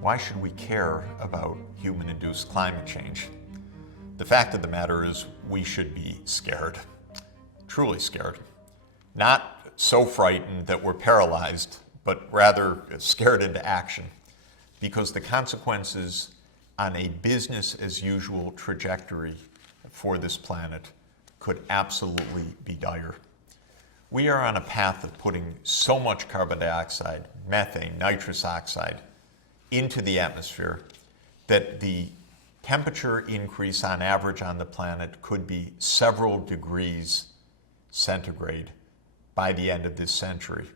Why should we care about human-induced climate change? The fact of the matter is we should be scared, truly scared. Not so frightened that we're paralyzed, but rather scared into action, because the consequences on a business-as-usual trajectory for this planet could absolutely be dire. We are on a path of putting so much carbon dioxide, methane, nitrous oxide into the atmosphere that the temperature increase on average on the planet could be several degrees centigrade by the end of this century.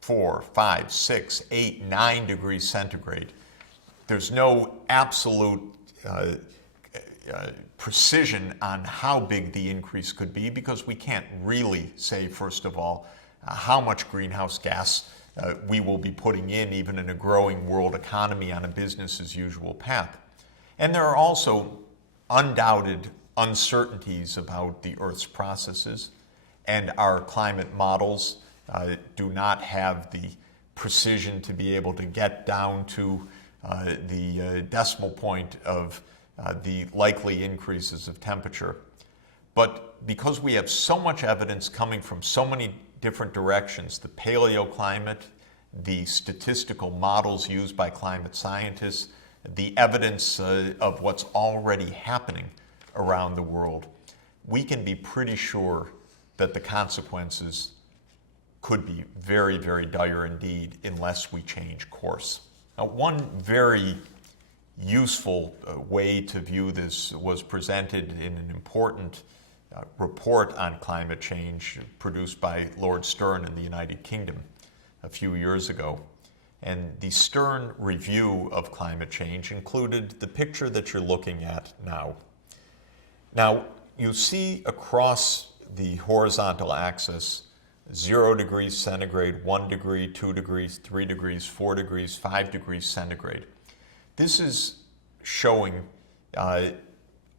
4, 5, 6, 8, 9 degrees centigrade. There's no absolute precision on how big the increase could be because we can't really say, first of all, how much greenhouse gas we will be putting in even in a growing world economy on a business-as-usual path. And there are also undoubted uncertainties about the Earth's processes, and our climate models do not have the precision to be able to get down to the decimal point of the likely increases of temperature. But because we have so much evidence coming from so many different directions, the paleoclimate, the statistical models used by climate scientists, the evidence of what's already happening around the world, we can be pretty sure that the consequences could be very, very dire indeed unless we change course. Now, one very useful way to view this was presented in an important report on climate change produced by Lord Stern in the United Kingdom a few years ago. And the Stern review of climate change included the picture that you're looking at now. Now, you see across the horizontal axis 0 degrees centigrade, 1 degree, 2 degrees, 3 degrees, 4 degrees, 5 degrees centigrade. This is showing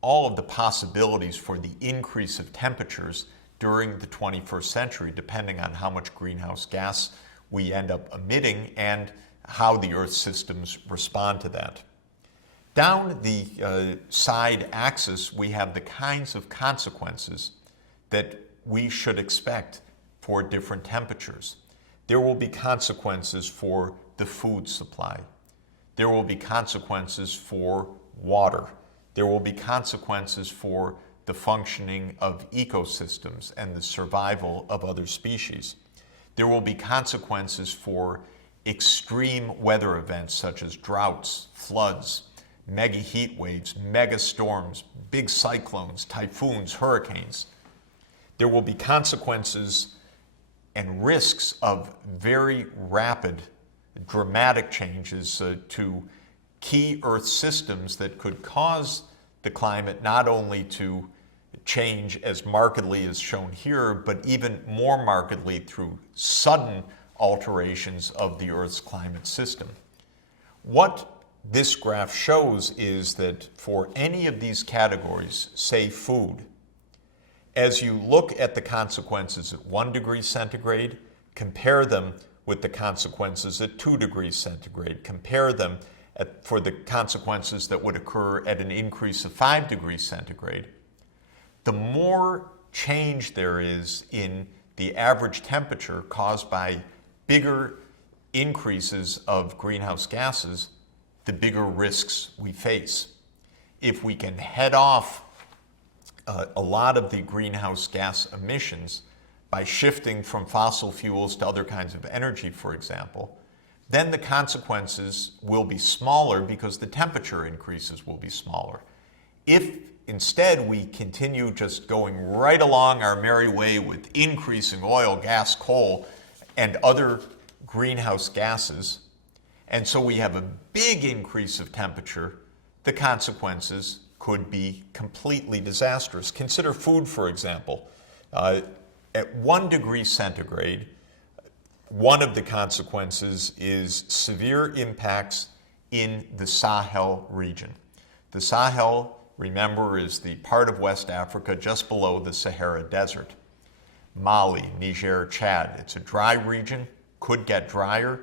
all of the possibilities for the increase of temperatures during the 21st century, depending on how much greenhouse gas we end up emitting and how the Earth systems respond to that. Down the side axis, we have the kinds of consequences that we should expect for different temperatures. There will be consequences for the food supply. There will be consequences for water. There will be consequences for the functioning of ecosystems and the survival of other species. There will be consequences for extreme weather events such as droughts, floods, mega heat waves, mega storms, big cyclones, typhoons, hurricanes. There will be consequences and risks of very rapid, dramatic changes to key Earth systems that could cause the climate not only to change as markedly as shown here, but even more markedly through sudden alterations of the Earth's climate system. What this graph shows is that for any of these categories, say food, as you look at the consequences at 1 degree centigrade, compare them with the consequences at 2 degrees centigrade, compare them for the consequences that would occur at an increase of 5 degrees centigrade, the more change there is in the average temperature caused by bigger increases of greenhouse gases, the bigger risks we face. If we can head off a lot of the greenhouse gas emissions by shifting from fossil fuels to other kinds of energy, for example, then the consequences will be smaller because the temperature increases will be smaller. If instead we continue just going right along our merry way with increasing oil, gas, coal, and other greenhouse gases, and so we have a big increase of temperature, the consequences could be completely disastrous. Consider food, for example. At 1 degree centigrade, one of the consequences is severe impacts in the Sahel region. The Sahel, remember, is the part of West Africa just below the Sahara Desert. Mali, Niger, Chad. It's a dry region, could get drier.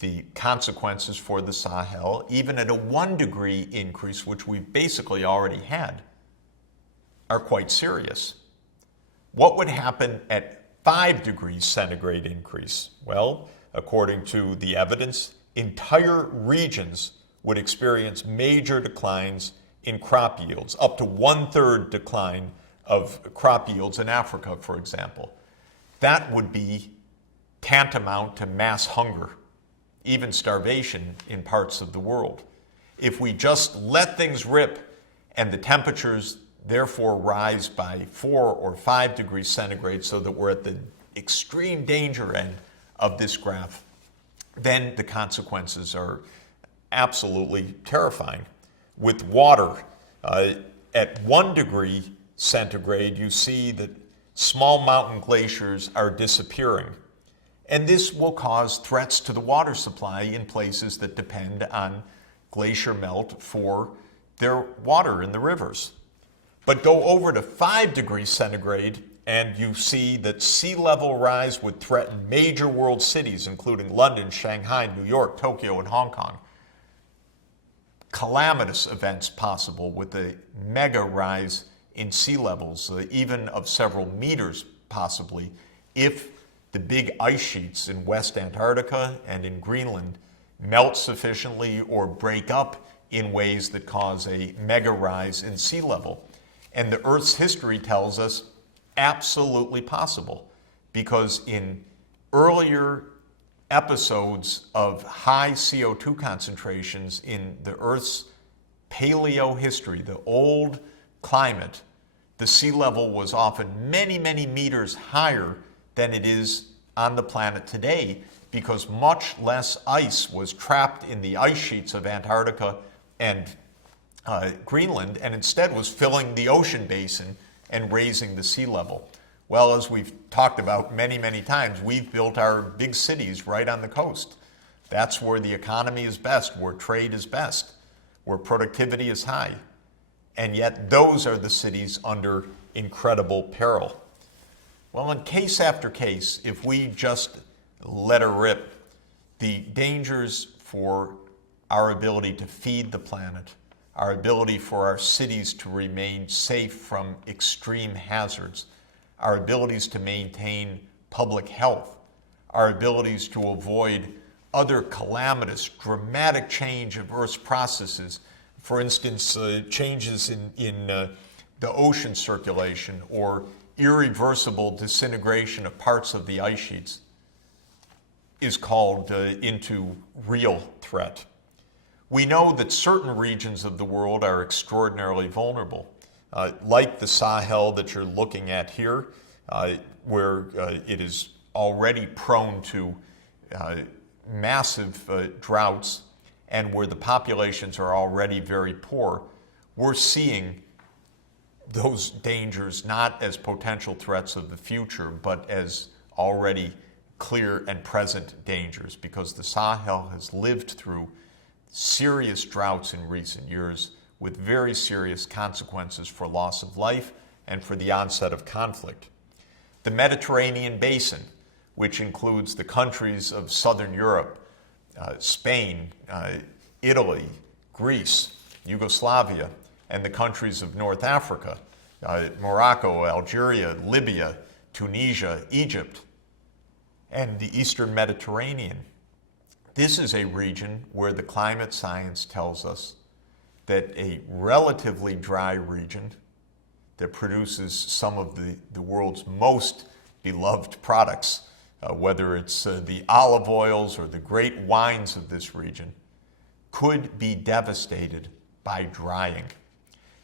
The consequences for the Sahel, even at a 1 degree increase, which we've basically already had, are quite serious. What would happen at 5 degrees centigrade increase? Well, according to the evidence, entire regions would experience major declines in crop yields, up to 1/3 decline of crop yields in Africa, for example. That would be tantamount to mass hunger, even starvation in parts of the world. If we just let things rip and the temperatures therefore rise by 4 or 5 degrees centigrade so that we're at the extreme danger end of this graph, then the consequences are absolutely terrifying. With water, at 1 degree centigrade, you see that small mountain glaciers are disappearing. And this will cause threats to the water supply in places that depend on glacier melt for their water in the rivers. But go over to 5 degrees centigrade and you see that sea level rise would threaten major world cities, including London, Shanghai, New York, Tokyo, and Hong Kong. Calamitous events possible with a mega rise in sea levels, even of several meters possibly, if the big ice sheets in West Antarctica and in Greenland melt sufficiently or break up in ways that cause a mega rise in sea level. And the Earth's history tells us absolutely possible, because in earlier episodes of high CO2 concentrations in the Earth's paleo history, the old climate, the sea level was often many, many meters higher than it is on the planet today, because much less ice was trapped in the ice sheets of Antarctica and Greenland, and instead was filling the ocean basin and raising the sea level. Well, as we've talked about many, many times, we've built our big cities right on the coast. That's where the economy is best, where trade is best, where productivity is high. And yet those are the cities under incredible peril. Well, in case after case, if we just let her rip, the dangers for our ability to feed the planet, our ability for our cities to remain safe from extreme hazards, our abilities to maintain public health, our abilities to avoid other calamitous, dramatic change of Earth's processes, for instance, changes in the ocean circulation or irreversible disintegration of parts of the ice sheets, is called into real threat. We know that certain regions of the world are extraordinarily vulnerable, like the Sahel that you're looking at here, where it is already prone to massive droughts and where the populations are already very poor. We're seeing those dangers not as potential threats of the future, but as already clear and present dangers, because the Sahel has lived through serious droughts in recent years with very serious consequences for loss of life and for the onset of conflict. The Mediterranean basin, which includes the countries of Southern Europe, Spain, Italy, Greece, Yugoslavia, and the countries of North Africa, Morocco, Algeria, Libya, Tunisia, Egypt, and the Eastern Mediterranean. This is a region where the climate science tells us that a relatively dry region that produces some of the world's most beloved products, whether it's the olive oils or the great wines of this region, could be devastated by drying.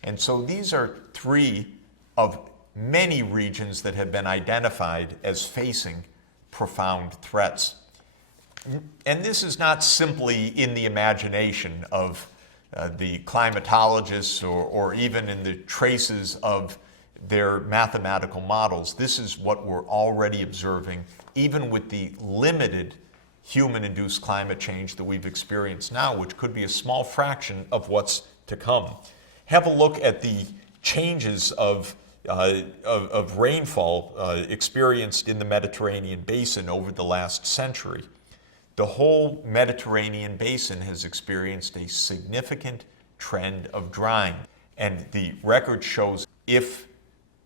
And so these are three of many regions that have been identified as facing profound threats. And this is not simply in the imagination of the climatologists or even in the traces of their mathematical models. This is what we're already observing, even with the limited human-induced climate change that we've experienced now, which could be a small fraction of what's to come. Have a look at the changes of of rainfall experienced in the Mediterranean basin over the last century. The whole Mediterranean basin has experienced a significant trend of drying. And the record shows if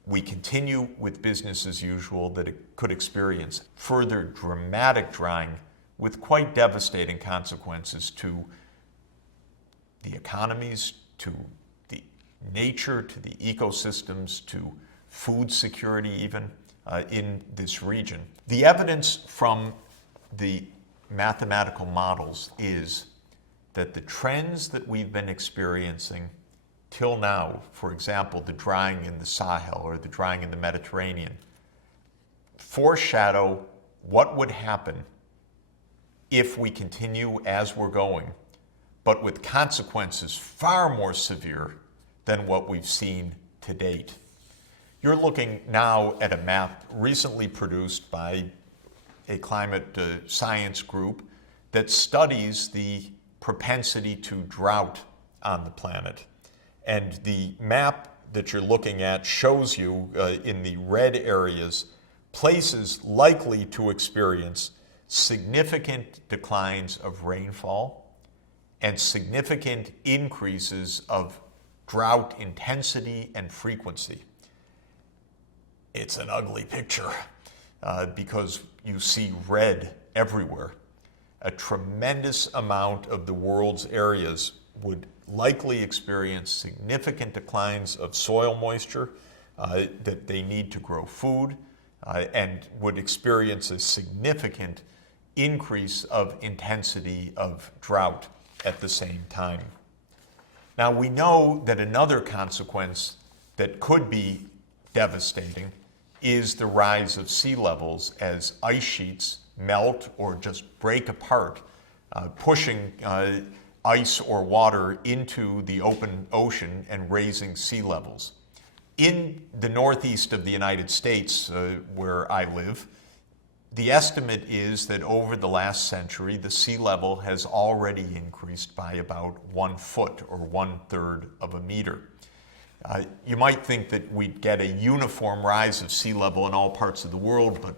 we continue with business as usual, that it could experience further dramatic drying with quite devastating consequences to the economies, to the nature, to the ecosystems, to food security even in this region. The evidence from the mathematical models is that the trends that we've been experiencing till now, for example, the drying in the Sahel or the drying in the Mediterranean, foreshadow what would happen if we continue as we're going, but with consequences far more severe than what we've seen to date. You're looking now at a map recently produced by a climate science group that studies the propensity to drought on the planet. And the map that you're looking at shows you in the red areas places likely to experience significant declines of rainfall and significant increases of drought intensity and frequency. It's an ugly picture because you see red everywhere. A tremendous amount of the world's areas would likely experience significant declines of soil moisture that they need to grow food and would experience a significant increase of intensity of drought at the same time. Now we know that another consequence that could be devastating is the rise of sea levels as ice sheets melt or just break apart, pushing ice or water into the open ocean and raising sea levels. In the northeast of the United States, where I live, the estimate is that over the last century, the sea level has already increased by about 1 foot or 1/3 of a meter. You might think that we'd get a uniform rise of sea level in all parts of the world, but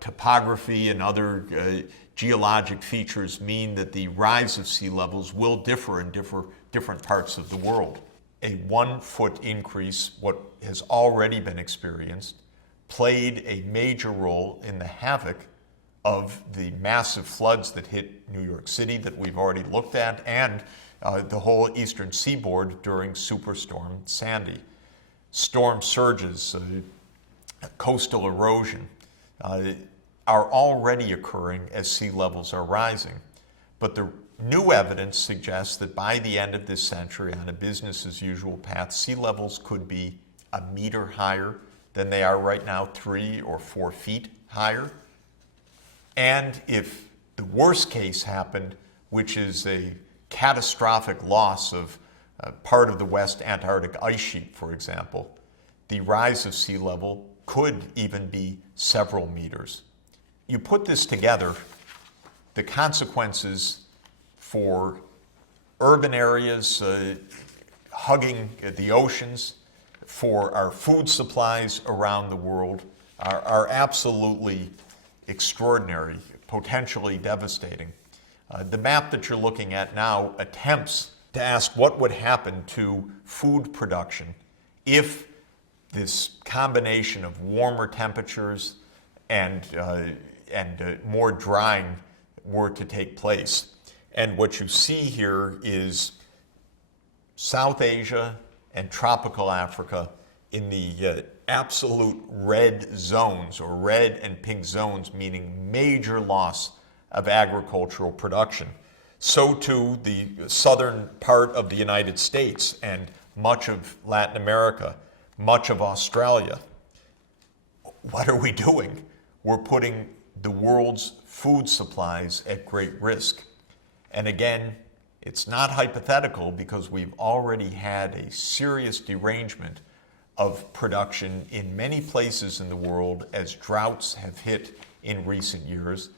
topography and other geologic features mean that the rise of sea levels will differ in different parts of the world. A 1 foot increase, what has already been experienced, played a major role in the havoc of the massive floods that hit New York City that we've already looked at and the whole eastern seaboard during Superstorm Sandy. Storm surges, coastal erosion are already occurring as sea levels are rising. But the new evidence suggests that by the end of this century, on a business as usual path, sea levels could be 1 meter higher than they are right now, 3 or 4 feet higher. And if the worst case happened, which is a catastrophic loss of part of the West Antarctic ice sheet, for example, the rise of sea level could even be several meters. You put this together, the consequences for urban areas hugging the oceans, for our food supplies around the world are absolutely extraordinary, potentially devastating. The map that you're looking at now attempts to ask what would happen to food production if this combination of warmer temperatures and more drying were to take place. And what you see here is South Asia and tropical Africa in the absolute red zones, or red and pink zones, meaning major loss of agricultural production. So too the southern part of the United States and much of Latin America, much of Australia. What are we doing? We're putting the world's food supplies at great risk. And again, it's not hypothetical because we've already had a serious derangement of production in many places in the world as droughts have hit in recent years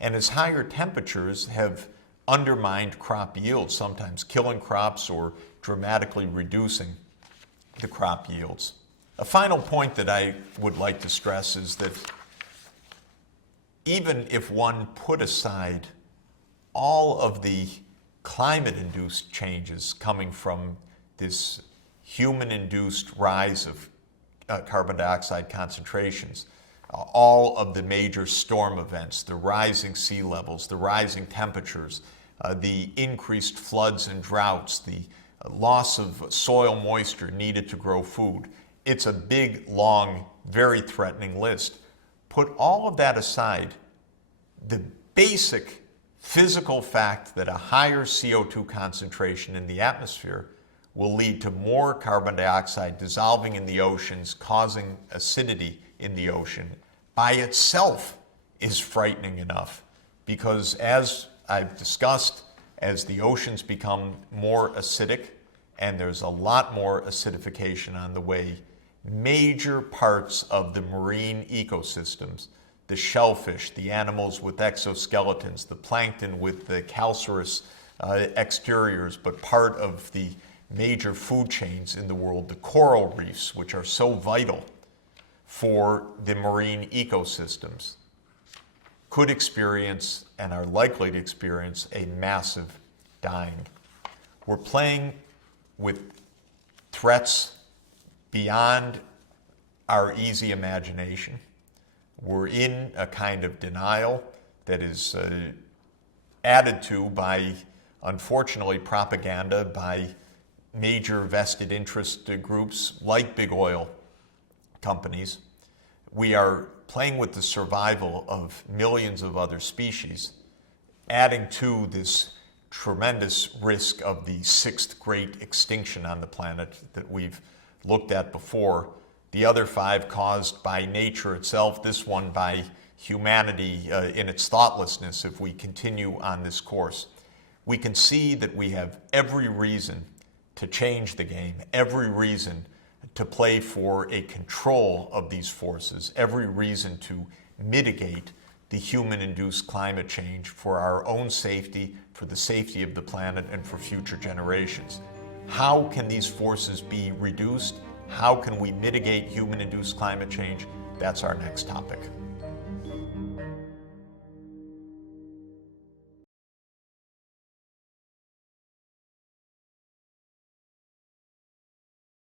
and as higher temperatures have undermined crop yields, sometimes killing crops or dramatically reducing the crop yields. A final point that I would like to stress is that even if one put aside all of the climate-induced changes coming from this human-induced rise of carbon dioxide concentrations, all of the major storm events, the rising sea levels, the rising temperatures, the increased floods and droughts, the loss of soil moisture needed to grow food. It's a big, long, very threatening list. Put all of that aside, the basic physical fact that a higher CO2 concentration in the atmosphere will lead to more carbon dioxide dissolving in the oceans, causing acidity in the ocean, by itself is frightening enough. Because as I've discussed, as the oceans become more acidic, and there's a lot more acidification on the way, major parts of the marine ecosystems, the shellfish, the animals with exoskeletons, the plankton with the calcareous exteriors, but part of the major food chains in the world, the coral reefs, which are so vital for the marine ecosystems, could experience and are likely to experience a massive dying. We're playing with threats beyond our easy imagination. We're in a kind of denial that is added to by, unfortunately, propaganda by major vested interest groups like big oil companies. We are playing with the survival of millions of other species, adding to this tremendous risk of the sixth great extinction on the planet that we've looked at before. The other five caused by nature itself, this one by humanity in its thoughtlessness if we continue on this course. We can see that we have every reason to change the game, every reason to play for a control of these forces, every reason to mitigate the human-induced climate change for our own safety, for the safety of the planet, and for future generations. How can these forces be reduced? How can we mitigate human-induced climate change? That's our next topic.